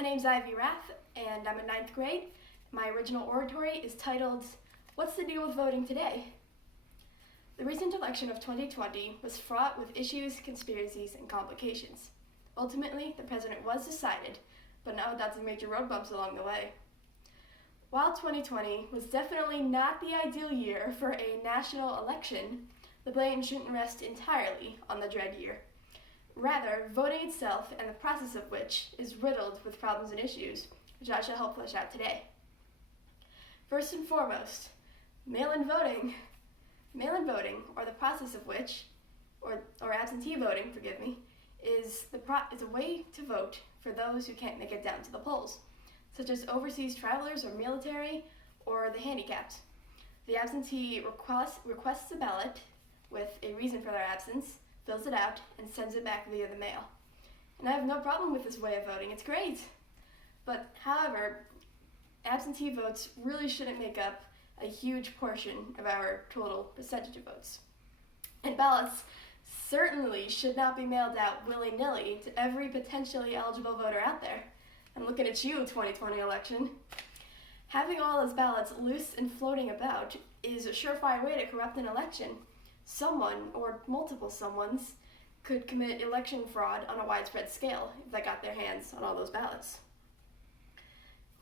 my name's Rath, and I'm in ninth grade. My original oratory is titled, "What's the Deal with Voting Today?" The recent election of 2020 was fraught with issues, conspiracies, and complications. Ultimately, the president was decided, but now that's some major road bumps along the way. While 2020 was definitely not the ideal year for a national election, the blame shouldn't rest entirely on the dread year. Rather, voting itself and the process of which is riddled with problems and issues, which I shall help flesh out today. First and foremost, mail-in voting. Mail-in voting, or the process of which, or absentee voting, is a way to vote for those who can't make it down to the polls, such as overseas travelers or military, or the handicapped. The absentee requests a ballot with a reason for their absence, fills it out, and sends it back via the mail. And I have no problem with this way of voting, it's great. But however, absentee votes really shouldn't make up a huge portion of our total percentage of votes. And ballots certainly should not be mailed out willy-nilly to every potentially eligible voter out there. I'm looking at you, 2020 election. Having all those ballots loose and floating about is a surefire way to corrupt an election. Someone, or multiple someones, could commit election fraud on a widespread scale if they got their hands on all those ballots.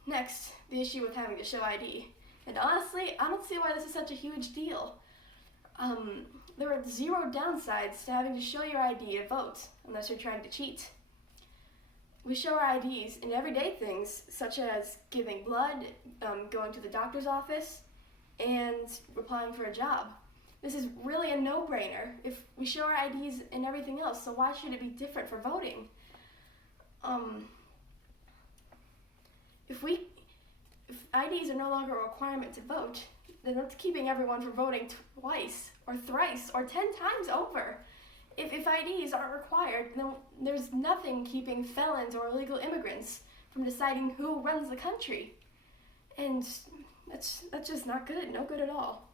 Next, the issue with having to show ID. And honestly, I don't see why this is such a huge deal. There are zero downsides to having to show your ID to vote, unless you're trying to cheat. We show our IDs in everyday things, such as giving blood, going to the doctor's office, and applying for a job. This is really a no-brainer if we show our IDs in everything else, so why should it be different for voting? If IDs are no longer a requirement to vote, then that's keeping everyone from voting twice, or thrice, or 10 times over. If IDs aren't required, then there's nothing keeping felons or illegal immigrants from deciding who runs the country. And that's just not good, no good at all.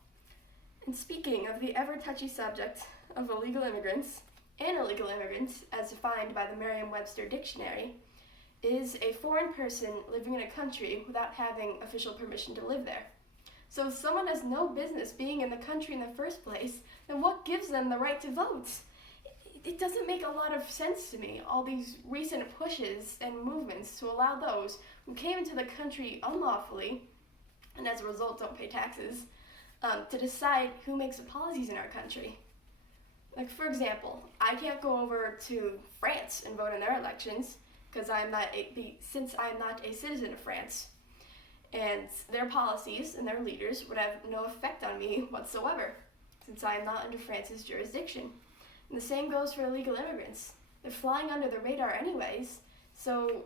And speaking of the ever-touchy subject of illegal immigrants, an illegal immigrant, as defined by the Merriam-Webster Dictionary, is a foreign person living in a country without having official permission to live there. So if someone has no business being in the country in the first place, then what gives them the right to vote? It doesn't make a lot of sense to me, all these recent pushes and movements to allow those who came into the country unlawfully, and as a result don't pay taxes, to decide who makes the policies in our country. Like, for example, I can't go over to France and vote in their elections because since I am not a citizen of France, and their policies and their leaders would have no effect on me whatsoever, since I am not under France's jurisdiction. And the same goes for illegal immigrants. They're flying under the radar anyways, so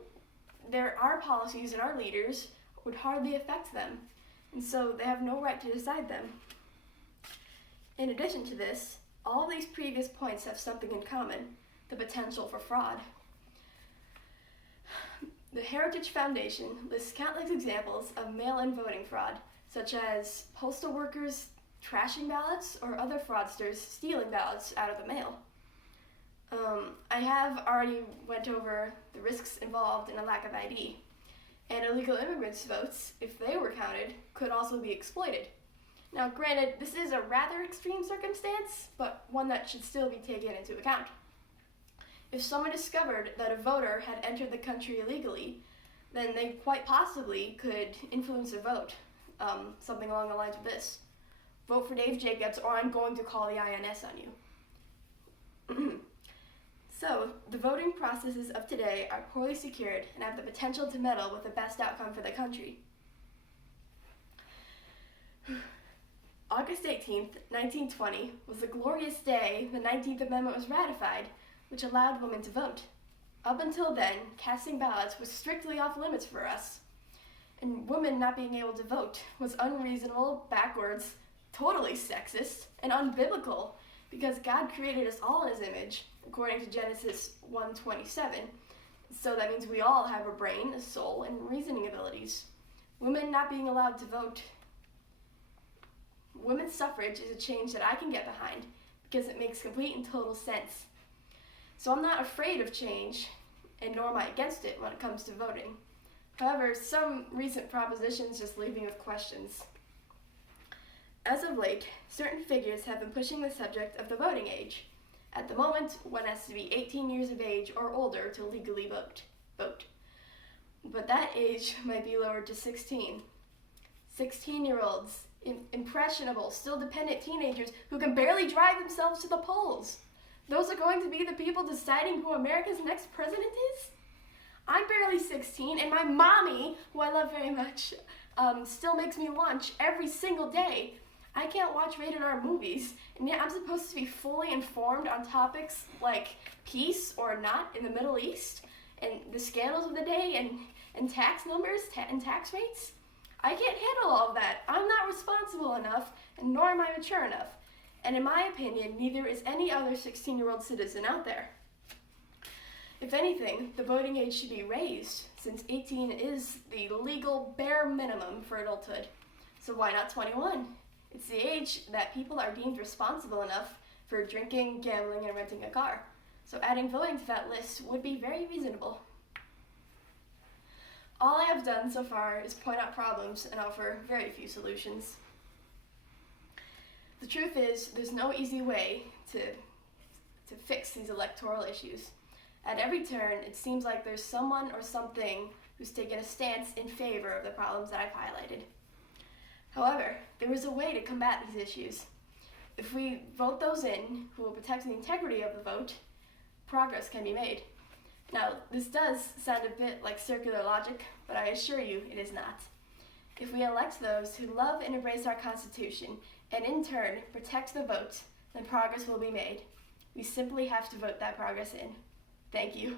our policies and our leaders would hardly affect them, and so they have no right to decide them. In addition to this, all these previous points have something in common: the potential for fraud. The Heritage Foundation lists countless examples of mail-in voting fraud, such as postal workers trashing ballots or other fraudsters stealing ballots out of the mail. I have already went over the risks involved in a lack of ID, and illegal immigrants' votes, if they were counted, could also be exploited. Now, granted, this is a rather extreme circumstance, but one that should still be taken into account. If someone discovered that a voter had entered the country illegally, then they quite possibly could influence a vote, something along the lines of this: vote for Dave Jacobs or I'm going to call the INS on you. So, the voting processes of today are poorly secured and have the potential to meddle with the best outcome for the country. August 18th, 1920 was the glorious day the 19th Amendment was ratified, which allowed women to vote. Up until then, casting ballots was strictly off limits for us, and women not being able to vote was unreasonable, backwards, totally sexist, and unbiblical, because God created us all in His image, according to Genesis 1:27. So that means we all have a brain, a soul, and reasoning abilities. Women not being allowed to vote. Women's suffrage is a change that I can get behind because it makes complete and total sense. So I'm not afraid of change, and nor am I against it when it comes to voting. However, some recent propositions just leave me with questions. As of late, certain figures have been pushing the subject of the voting age. At the moment, one has to be 18 years of age or older to legally vote. But that age might be lowered to 16. 16-year-olds, impressionable, still dependent teenagers who can barely drive themselves to the polls. Those are going to be the people deciding who America's next president is? I'm barely 16, and my mommy, who I love very much, still makes me lunch every single day. I can't watch rated R movies, and yet I'm supposed to be fully informed on topics like peace or not in the Middle East, and the scandals of the day, and tax numbers and tax rates. I can't handle all of that. I'm not responsible enough, and nor am I mature enough. And in my opinion, neither is any other 16-year-old citizen out there. If anything, the voting age should be raised, since 18 is the legal bare minimum for adulthood. So why not 21? It's the age that people are deemed responsible enough for drinking, gambling, and renting a car. So adding voting to that list would be very reasonable. All I have done so far is point out problems and offer very few solutions. The truth is, there's no easy way to fix these electoral issues. At every turn, it seems like there's someone or something who's taken a stance in favor of the problems that I've highlighted. However, there is a way to combat these issues. If we vote those in who will protect the integrity of the vote, progress can be made. Now, this does sound a bit like circular logic, but I assure you it is not. If we elect those who love and embrace our Constitution, and in turn protect the vote, then progress will be made. We simply have to vote that progress in. Thank you.